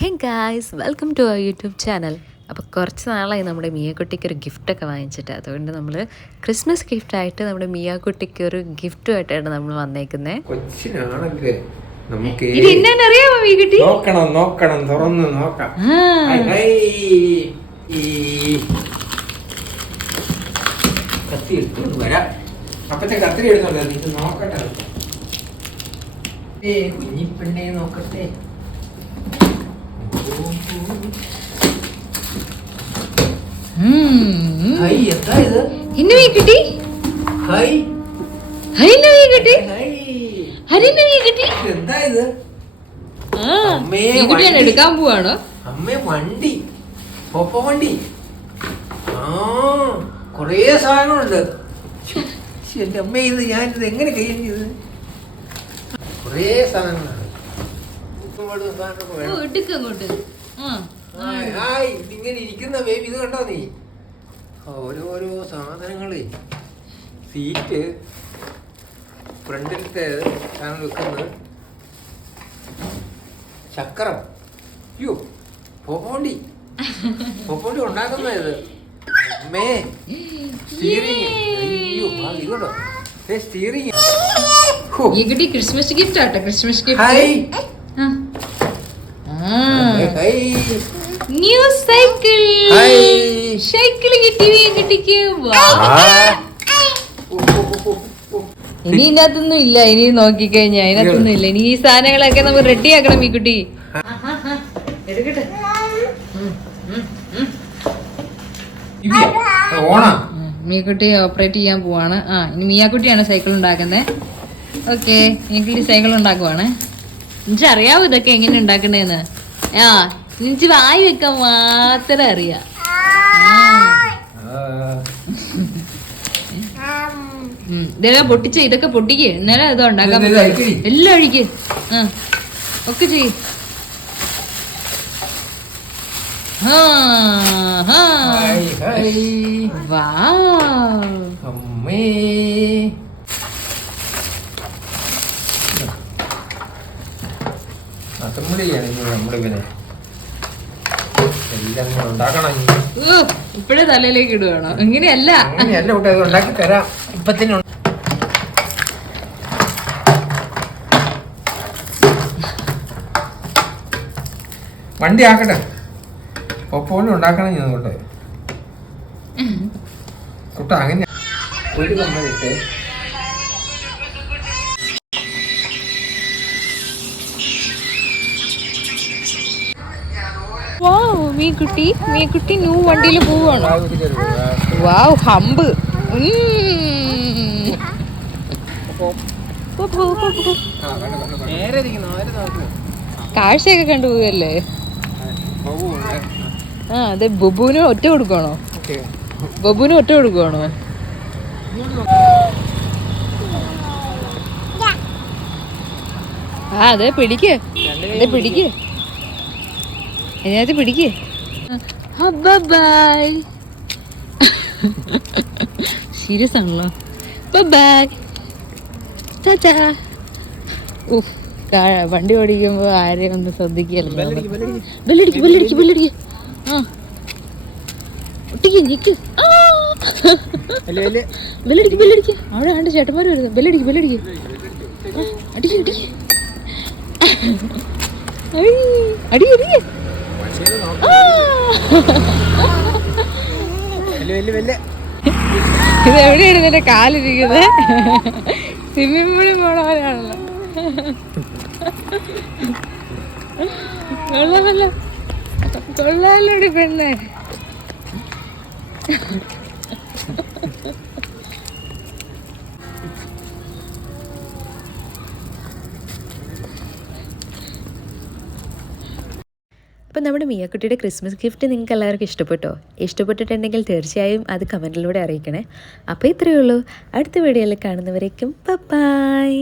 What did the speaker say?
Hey guys, welcome to our YouTube channel. അപ്പോൾ കുറച്ച് നാളായി നമ്മുടെ മിയക്കുട്ടിക്ക് ഒരു ഗിഫ്റ്റൊക്കെ വാങ്ങിച്ചിട്ട്. അതുകൊണ്ട് നമ്മൾ ക്രിസ്മസ് ഗിഫ്റ്റായിട്ട് നമ്മുടെ മിയക്കുട്ടിക്ക് ഒരു ഗിഫ്റ്റുമായിട്ടാണ് നമ്മൾ വന്നേക്കുന്നത്. കൊച്ചിനാണല്ലേ നമുക്ക് നോക്കണം തുറന്ന് നോക്കാം. കത്തി എടുത്തോണ്ട് വരാം. അപ്പത്തെ കത്തിരി എടുത്തോണ്ട് ഇത് നോക്കട്ടെ. കുഞ്ഞിപ്പെണ്ണെ നോക്കട്ടെ. എന്താ ഇത്? എന്താ ഇത്? എടുക്കാൻ പോവാണോ? അമ്മേ വണ്ടി, പൊപ്പ വണ്ടി. കൊറേ സാധനങ്ങളുണ്ട്. എന്റെ അമ്മ ഇത് ഞാനിത് എങ്ങനെ കഴിഞ്ഞത്? കൊറേ സാധനങ്ങളാണ്. ഇങ്ങനെ ഇരിക്കുന്ന ബേബി, ഇത് കണ്ടോ നീ? ഓരോരോ സാധനങ്ങള്. സീറ്റ്, ഫ്രണ്ടിലത്തെ സാധനം വെക്കുന്നത്, ചക്രം. അയ്യോ, പോപ്പോണ്ടി ഉണ്ടാക്കുന്ന ഇത്. അമ്മേ, സ്റ്റീറിങ്. അയ്യോ, ഇതോട്ടോ സ്റ്റീറിങ്. ക്രിസ്മസ് ഗിഫ്റ്റ് ആട്ടെ, Christmas gift. New cycle. Cycle കിട്ടി കിട്ടിക്ക്. ഇനി ഇതിനകത്തൊന്നും ഇല്ല. ഇനി നോക്കിക്കഴിഞ്ഞാ അതിനകത്തൊന്നും ഇല്ല. ഇനി ഈ സാധനങ്ങളൊക്കെ നമുക്ക് റെഡി ആക്കണം. ഈ കുട്ടി എടുക്കട്ടെ. മീക്കുട്ടി ഓപ്പറേറ്റ് ചെയ്യാൻ പോവാണ്. ഇനി മിയാക്കുട്ടിയാണ് സൈക്കിൾ ഉണ്ടാക്കുന്നത്. ഓക്കെ, മീക്കുട്ടി സൈക്കിൾ ഉണ്ടാക്കുവാണ്. എനിക്ക് അറിയാവോ ഇതൊക്കെ എങ്ങനെ ഉണ്ടാക്കണ്ടേന്ന്. എനിക്ക് വായി വെക്കാൻ മാത്രം അറിയാം. ഇതെല്ലാം പൊട്ടിച്ച് ഇതൊക്കെ പൊട്ടിക്ക്, എന്നാലും ഇത് ഉണ്ടാക്കാൻ പറ്റും. എല്ലാം ഒഴിക്ക്, ഒക്കെ ചെയ്യ്. ഇപ്പഴേ തലയിലേക്ക് ഇടുവാണോ? ഇങ്ങനെയല്ല, ഉണ്ടാക്കി തരാം. ഇപ്പത്തിന് വണ്ടി ആക്കട്ടെ. ഒപ്പോലും ഉണ്ടാക്കണം ഞാൻ തൊട്ടെ കുട്ട. അങ്ങനെ ഒരു കമ്മലിട്ട് മീക്കുട്ടി ന്യൂ വണ്ടിയിൽ പോവാണോ? വാവ്, ഹമ്പ്. കാഴ്ചയൊക്കെ കണ്ടുപോകല്ലേ? അതെ. ബൊബുവിന് ഒറ്റ കൊടുക്കണോ? ബൊബുവിന് ഒറ്റ കൊടുക്കണോ? അതെ, പിടിക്ക്. പിടിക്ക്, അതിനകത്ത് പിടിക്ക്. ബൈ. സീരിയസ് ആണല്ലോ. ബൈ. ടാറ്റാ. വണ്ടി ഓടിക്കുമ്പോ ആരെയും ഒന്ന് ശ്രദ്ധിക്കല്ലോ. ബെല്ലടിക്ക്. ഒട്ടിക്ക്, നിക്ക്. ബെല്ലടിക്ക്. അവിടെ രണ്ട് ചേട്ടന്മാര് വരുന്നു. ബെല്ലടിക്ക്. അടിക്ക്. ഇത് എവിടെയാണ് നിന്റെ കാലിരിക്കുന്നത്? സ്വിമ്മിംഗ് പൂളിൽ പോണ പോലെയാണല്ലോ. കൊള്ളാലോടി പെണ്ണെ. അപ്പോൾ നമ്മുടെ മിയക്കുട്ടിയുടെ ക്രിസ്മസ് ഗിഫ്റ്റ് നിങ്ങൾക്ക് എല്ലാവർക്കും ഇഷ്ടപ്പെട്ടിട്ടുണ്ടെങ്കിൽ തീർച്ചയായും അത് കമൻറ്റിലൂടെ അറിയിക്കണേ. അപ്പോൾ ഇത്രയേ ഉള്ളൂ. അടുത്ത വീഡിയോയിൽ കാണുന്നവരേക്കും ബൈ.